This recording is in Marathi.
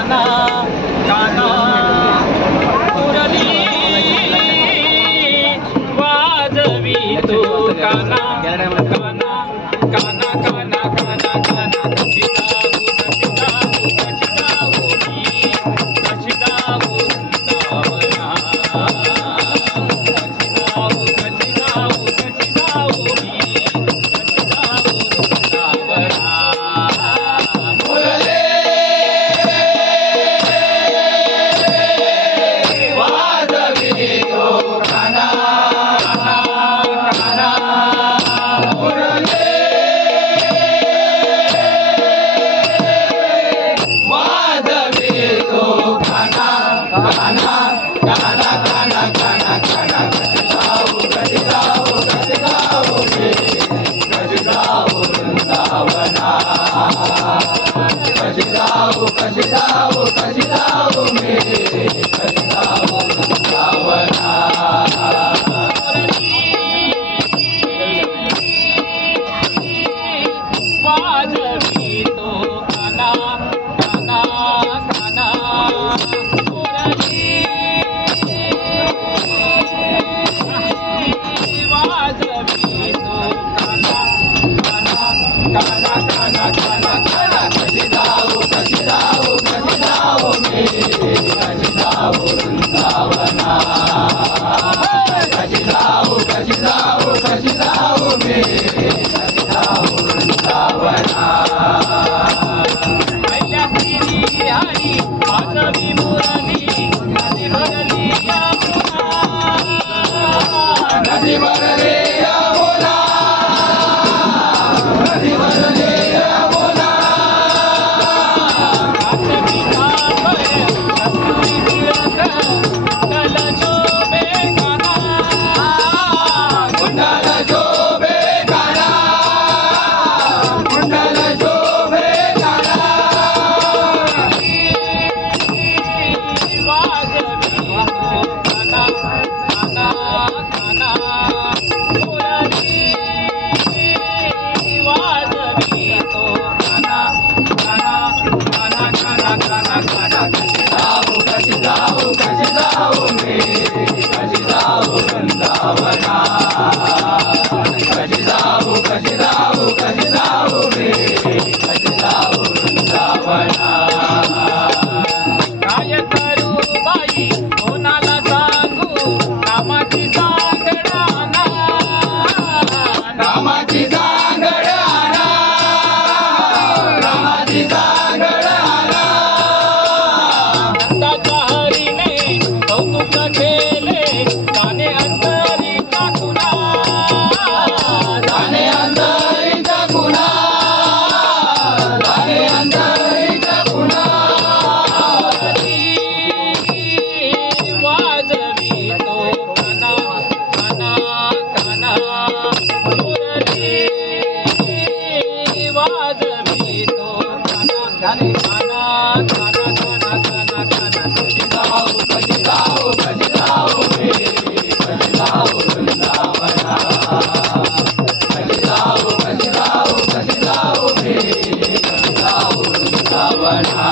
काना काना मुरली वाजवी तो काना काना काना काना काना काना कशी गाऊ कशी गाऊ वृंदावना कशी गाऊ वृंदावना मुरली वाजवी तो काना काना मुरली वाजवी तो काना काना काना काना काना काना कशी गाऊ वृंदावना कशी गाऊ मी कशी गाऊ वृंदावना वाजवी तो काना काना काना मुरली वाजवी तो काना काना काना काना काना काना कशी गाऊ मी कशी गाऊ वृंदावना कशी गाऊ मी कशी गाऊ वृंदावना पहिल्या श्री हरी वाजवी मुरली नदी भरली यमुना नदी भरली यमुना नदी भरली यमुना काचवी धाबर कस्तुरी तिलक कुंडल शोभे काना कुंडल शोभे काना कुंडल शोभे काना वाजवी तो काना काना काना मुरली वाजवी तो काना काना काना काना काना काना कशी गाऊ मी कशी गाऊ वृंदावना कशी गाऊ मी कशी गाऊ वृंदावना काय करू बाई कोणाला सांगू कामाची सांगडाना कामाची सांगडाना कामाची सांगडाना नंदाच्या हरीने कौतुक केले ताने अंतरी टाकुना ताने अंतरी टाकुना ताने अंतरी टाकुना वाजवी तो काना काना काना मुरली वाजवी तो काना काना काना काना काना काना कशी गाऊ मी कशी गाऊ वृंदावना कशी गाऊ मी कशी गाऊ वृंदावना